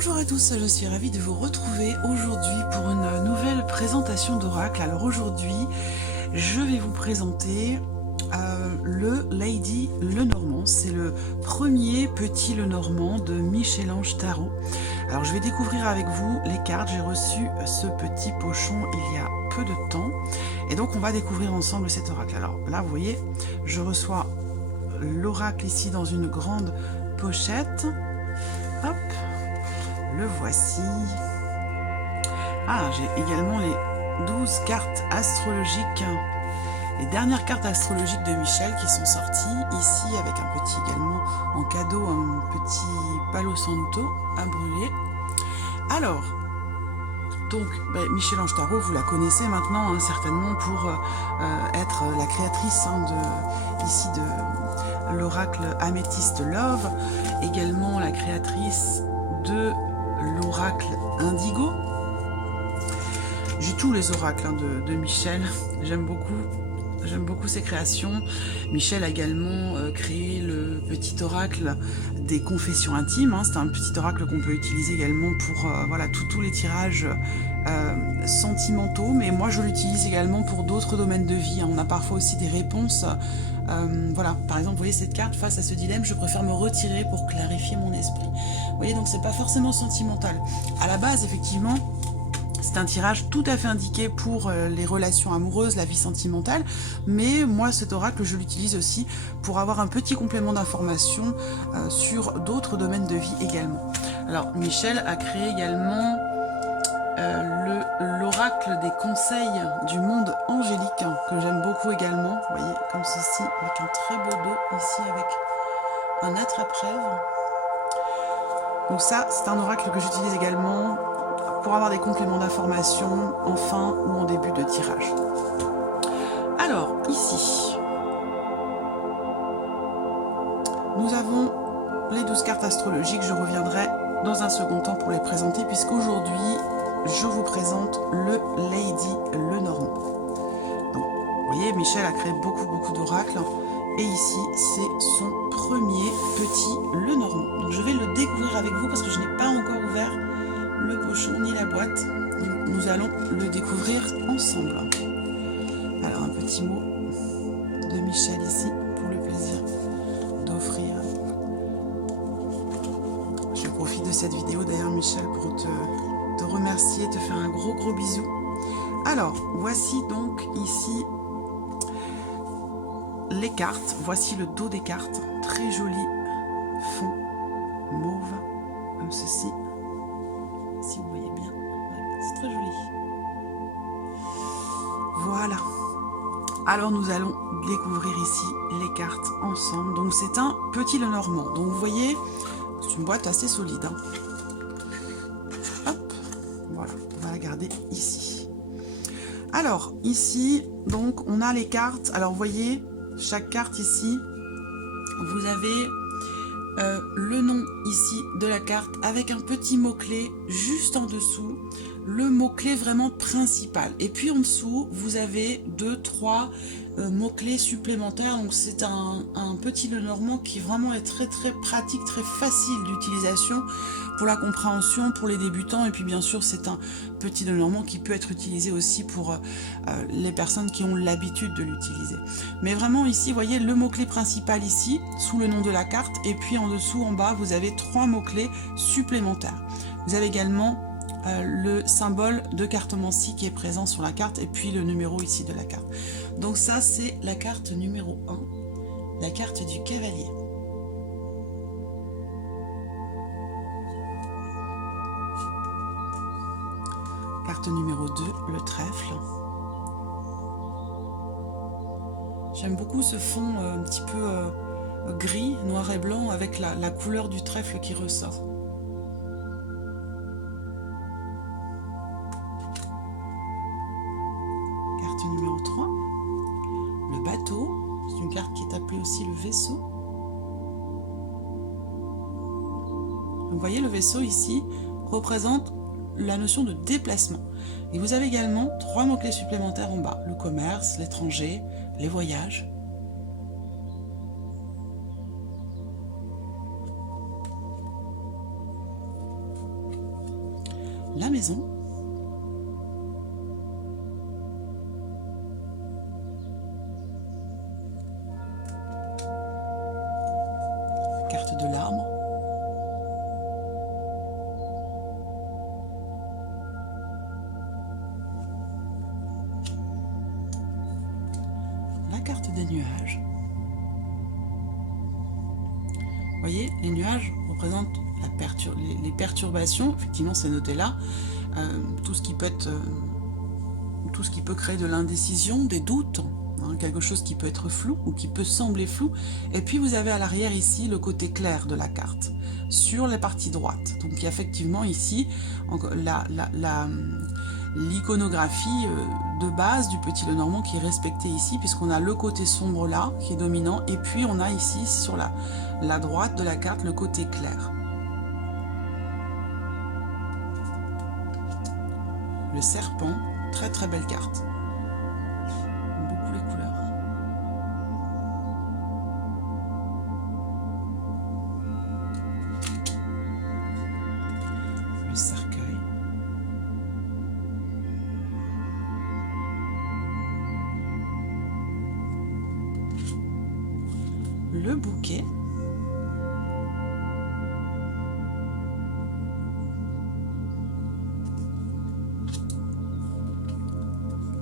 Bonjour à tous, je suis ravie de vous retrouver aujourd'hui pour une nouvelle présentation d'oracle. Alors aujourd'hui, je vais vous présenter le Lady Lenormand. C'est le premier petit Lenormand de Michel-Ange Tarot. Alors je vais découvrir avec vous les cartes. J'ai reçu ce petit pochon il y a peu de temps. Et donc on va découvrir ensemble cet oracle. Alors là, vous voyez, je reçois l'oracle ici dans une grande pochette. Hop, le voici. Ah, j'ai également les 12 cartes astrologiques, les dernières cartes astrologiques de Michel qui sont sorties ici avec un petit également en cadeau, un petit Palo Santo à brûler. Alors, donc Michel-Ange Tarot, vous la connaissez maintenant hein, certainement pour être la créatrice ici de l'oracle Amethyst Love, également la créatrice de l'oracle Indigo. J'ai tous les oracles hein, de Michel, j'aime beaucoup ses créations. Michel a également créé le petit oracle des confessions intimes. Hein. C'est un petit oracle qu'on peut utiliser également pour voilà, tous les tirages sentimentaux. Mais moi, je l'utilise également pour d'autres domaines de vie. Hein. On a parfois aussi des réponses. Voilà, par exemple, vous voyez cette carte, face à ce dilemme, je préfère me retirer pour clarifier mon esprit. Vous voyez, donc c'est pas forcément sentimental. À la base, effectivement, c'est un tirage tout à fait indiqué pour les relations amoureuses, la vie sentimentale, mais moi cet oracle je l'utilise aussi pour avoir un petit complément d'information sur d'autres domaines de vie également. Alors Michel a créé également l'oracle des conseils du monde angélique que j'aime beaucoup également, vous voyez comme ceci avec un très beau dos ici avec un attrape-rêve. Donc ça c'est un oracle que j'utilise également pour avoir des compléments d'information en fin ou en début de tirage. Alors, ici, nous avons les 12 cartes astrologiques. Je reviendrai dans un second temps pour les présenter, puisqu'aujourd'hui, je vous présente le Lady Lenormand. Donc, vous voyez, Michel a créé beaucoup d'oracles. Et ici, c'est son premier petit Lenormand. Donc, je vais le découvrir avec vous parce que je n'ai pas encore ouvert le pochon ni la boîte. Nous allons le découvrir ensemble. Alors un petit mot de Michel ici pour le plaisir d'offrir. Je profite de cette vidéo d'ailleurs Michel pour te remercier, te faire un gros bisou. Alors voici donc ici les cartes. Voici le dos des cartes. Très joli fond mauve comme ceci. Si vous voyez bien, c'est très joli. Voilà. Alors nous allons découvrir ici les cartes ensemble. Donc c'est un petit Lenormand. Donc vous voyez, c'est une boîte assez solide. Hein. Hop, voilà, on va la garder ici. Alors ici, donc on a les cartes. Alors vous voyez, chaque carte ici, vous avez le nom ici de la carte avec un petit mot-clé juste en dessous, le mot-clé vraiment principal. Et puis en dessous, vous avez 2-3 mots-clés supplémentaires. Donc c'est un petit Lenormand qui vraiment est très pratique, très facile d'utilisation pour la compréhension, pour les débutants. Et puis bien sûr, c'est un petit Lenormand qui peut être utilisé aussi pour les personnes qui ont l'habitude de l'utiliser. Mais vraiment ici, vous voyez le mot-clé principal ici, sous le nom de la carte. Et puis en dessous, en bas, vous avez 3 mots-clés supplémentaires. Vous avez également le symbole de cartomancie qui est présent sur la carte et puis le numéro ici de la carte. Donc ça, c'est la carte numéro 1, la carte du cavalier. Carte numéro 2, le trèfle. J'aime beaucoup ce fond un petit peu gris, noir et blanc avec la couleur du trèfle qui ressort. Carte numéro 3, le bateau. C'est une carte qui est appelée aussi le vaisseau. Vous voyez, le vaisseau ici représente la notion de déplacement. Et vous avez également 3 mots-clés supplémentaires en bas. Le commerce, l'étranger, les voyages. la maison. Carte de l'arbre. La carte des nuages. Vous voyez, les nuages représentent les perturbations, effectivement c'est noté là, tout ce qui peut être, tout ce qui peut créer de l'indécision, des doutes, hein, quelque chose qui peut être flou ou qui peut sembler flou. Et puis vous avez à l'arrière ici le côté clair de la carte, sur la partie droite. Donc il y a effectivement ici l'iconographie de base du Petit Lenormand qui est respectée ici, puisqu'on a le côté sombre là, qui est dominant, et puis on a ici sur la droite de la carte le côté clair. Le serpent, très très belle carte. J'aime beaucoup les couleurs. Le cercueil. Le bouquet.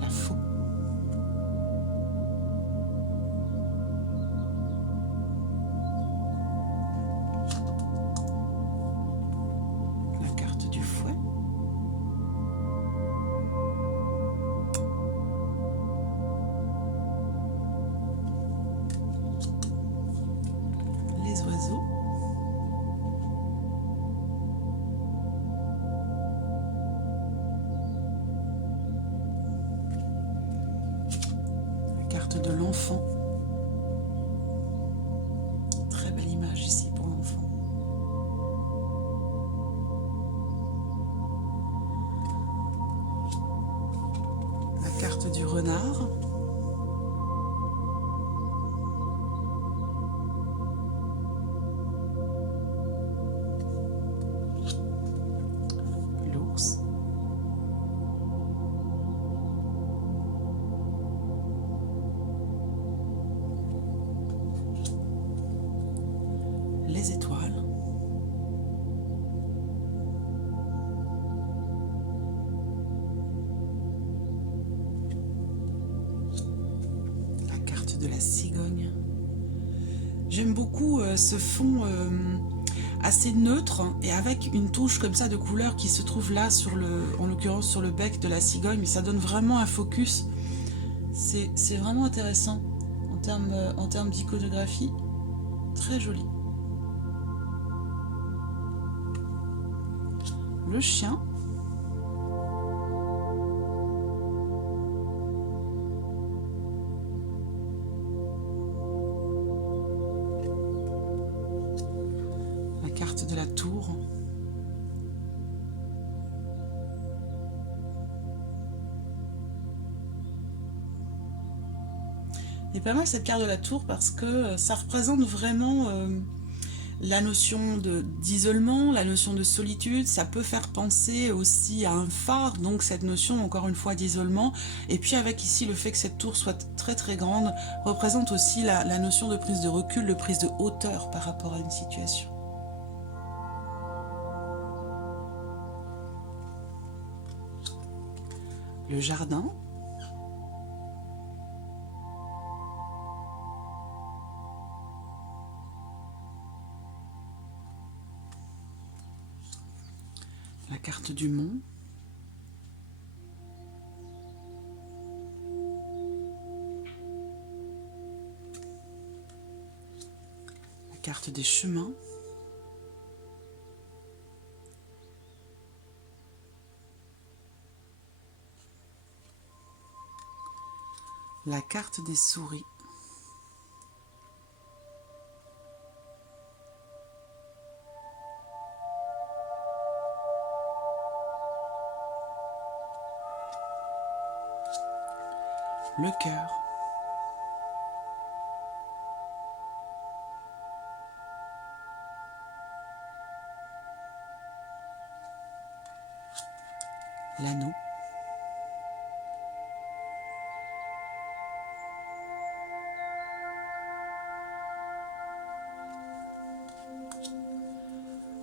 La faux. La carte du fouet. Les oiseaux. La carte de l'enfant. Très belle image ici pour l'enfant. La carte du renard. L'ours. Les étoiles. La carte de la cigogne. J'aime beaucoup ce fond assez neutre et avec une touche comme ça de couleur qui se trouve là, en l'occurrence sur le bec de la cigogne, mais ça donne vraiment un focus. C'est vraiment intéressant en termes d'iconographie. Très joli. Le chien. La carte de la tour. Et pas mal cette carte de la tour parce que ça représente vraiment la notion d'isolement, la notion de solitude. Ça peut faire penser aussi à un phare, donc cette notion encore une fois d'isolement. Et puis avec ici le fait que cette tour soit très très grande représente aussi la notion de prise de recul, de prise de hauteur par rapport à une situation. Le jardin. La carte du mont. La carte des chemins. La carte des souris. Le cœur. l'anneau.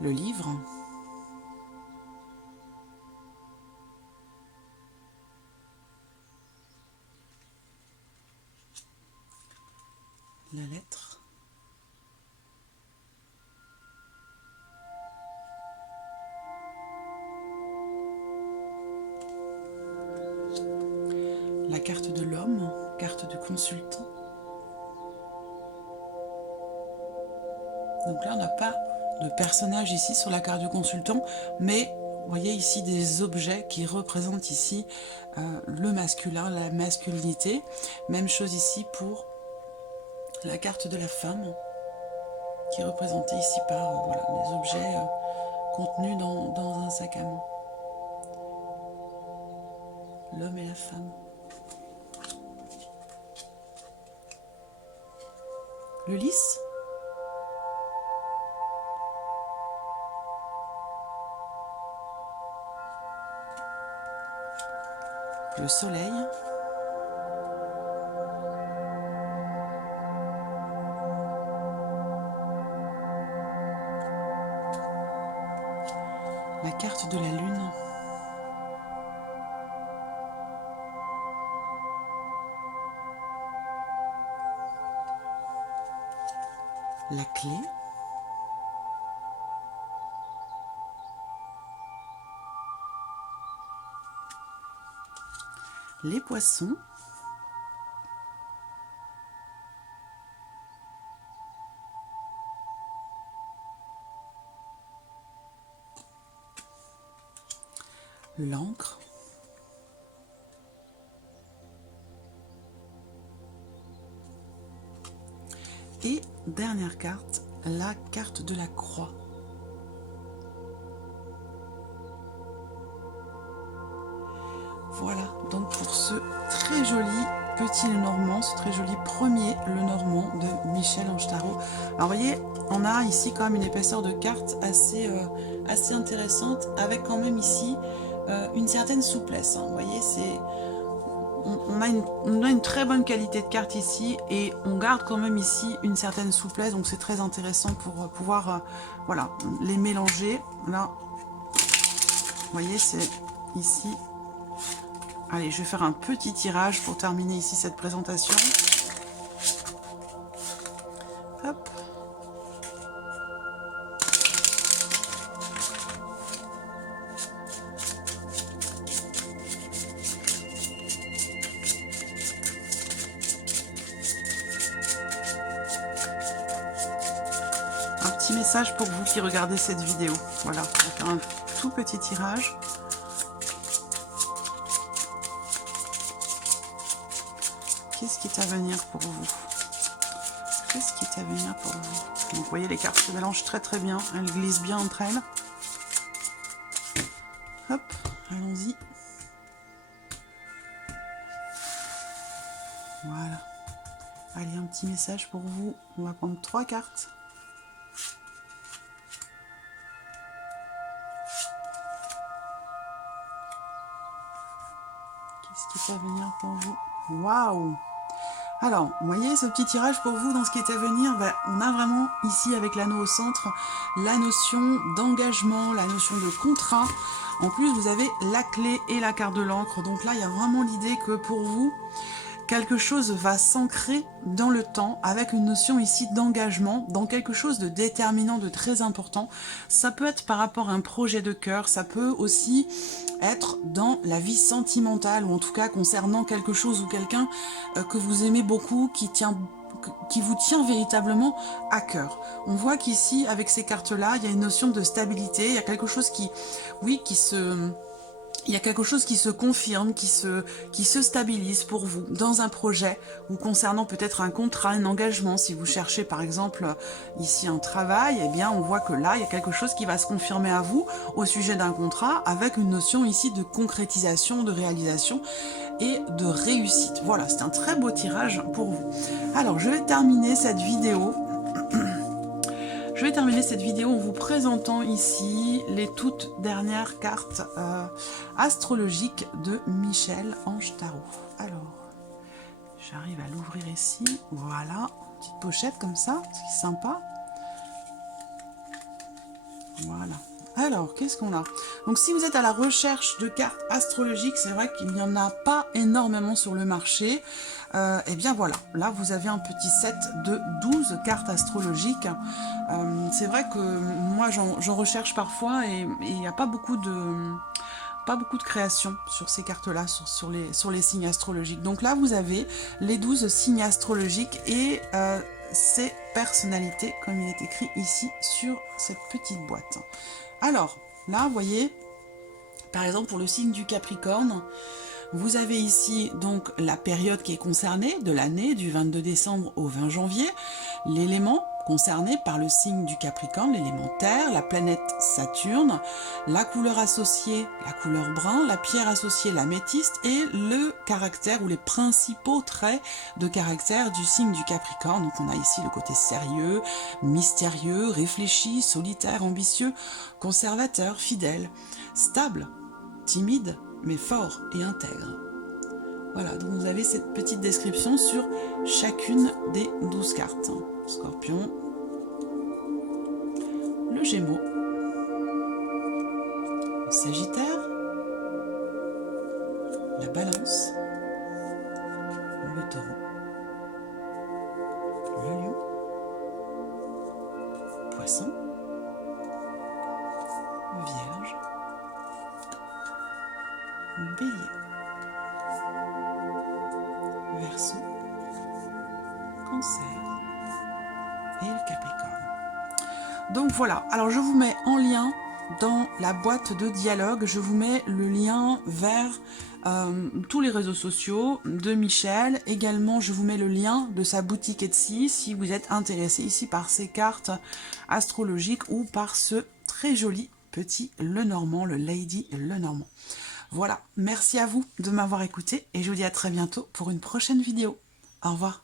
Le livre. La lettre. La carte de l'homme, carte de consultant. Donc là, on n'a pas de personnage ici sur la carte du consultant, mais vous voyez ici des objets qui représentent ici le masculin, la masculinité. Même chose ici pour la carte de la femme, qui est représentée ici par voilà, des objets contenus dans un sac à main. L'homme et la femme. Le lys. Le soleil. La carte de la lune. La clé. Les poissons. L'encre. Et dernière carte, la carte de la croix. Voilà, donc pour ce très joli petit Lenormand, ce très joli premier Lenormand de Michel-Ange Tarot. Alors vous voyez, on a ici quand même une épaisseur de carte assez intéressante, avec quand même ici une certaine souplesse. Hein. Vous voyez, on a une très bonne qualité de carte ici, et on garde quand même ici une certaine souplesse, donc c'est très intéressant pour pouvoir voilà, les mélanger. Là, vous voyez, c'est ici. Allez, je vais faire un petit tirage pour terminer ici cette présentation. Hop. Un petit message pour vous qui regardez cette vidéo. Voilà, on va faire un tout petit tirage. Qu'est-ce qui est à venir pour vous? Qu'est-ce qui est à venir pour vous? Donc, vous voyez, les cartes se mélangent très très bien. Elles glissent bien entre elles. Hop, allons-y. Voilà. Allez, un petit message pour vous. On va prendre 3 cartes. Qu'est-ce qui est à venir pour vous? Waouh! Alors, vous voyez, ce petit tirage pour vous, dans ce qui est à venir, ben, on a vraiment ici, avec l'anneau au centre, la notion d'engagement, la notion de contrat. En plus, vous avez la clé et la carte de l'encre. Donc là, il y a vraiment l'idée que pour vous, quelque chose va s'ancrer dans le temps, avec une notion ici d'engagement, dans quelque chose de déterminant, de très important. Ça peut être par rapport à un projet de cœur, ça peut aussi être dans la vie sentimentale, ou en tout cas concernant quelque chose ou quelqu'un que vous aimez beaucoup, qui vous tient véritablement à cœur. On voit qu'ici, avec ces cartes-là, il y a une notion de stabilité, il y a quelque chose il y a quelque chose qui se confirme, qui se stabilise pour vous dans un projet, ou concernant peut-être un contrat, un engagement. Si vous cherchez par exemple ici un travail, eh bien on voit que là il y a quelque chose qui va se confirmer à vous au sujet d'un contrat, avec une notion ici de concrétisation, de réalisation et de réussite. Voilà, c'est un très beau tirage pour vous. Alors je vais terminer cette vidéo. Je vais terminer cette vidéo en vous présentant ici les toutes dernières cartes astrologiques de Michel Ange Tarot. Alors, j'arrive à l'ouvrir ici. Voilà, petite pochette comme ça, c'est sympa. Voilà. Alors, qu'est-ce qu'on a? Donc, si vous êtes à la recherche de cartes astrologiques, c'est vrai qu'il n'y en a pas énormément sur le marché. Et bien voilà, là, vous avez un petit set de 12 cartes astrologiques. C'est vrai que moi, j'en recherche parfois et il n'y a pas beaucoup de création sur ces cartes-là, sur les signes astrologiques. Donc là, vous avez les 12 signes astrologiques et ses personnalités, comme il est écrit ici sur cette petite boîte. Alors, là, vous voyez, par exemple, pour le signe du Capricorne, vous avez ici donc la période qui est concernée de l'année, du 22 décembre au 20 janvier, l'élément concerné par le signe du Capricorne, l'élément terre, la planète Saturne, la couleur associée, la couleur brun, la pierre associée, l'améthyste, et le caractère ou les principaux traits de caractère du signe du Capricorne. Donc on a ici le côté sérieux, mystérieux, réfléchi, solitaire, ambitieux, conservateur, fidèle, stable, timide, mais fort et intègre. Voilà, donc vous avez cette petite description sur chacune des 12 cartes. Scorpion, le Gémeaux, le Sagittaire, la Balance, le Taureau, le Lion, Poisson, Vierge, Bélier, Verseau, Cancer et le Capricorne. Donc voilà, alors je vous mets en lien dans la boîte de dialogue, je vous mets le lien vers tous les réseaux sociaux de Michel. Également, je vous mets le lien de sa boutique Etsy si vous êtes intéressé ici par ces cartes astrologiques ou par ce très joli petit Lenormand, le Lady Lenormand. Voilà, merci à vous de m'avoir écouté et je vous dis à très bientôt pour une prochaine vidéo. Au revoir.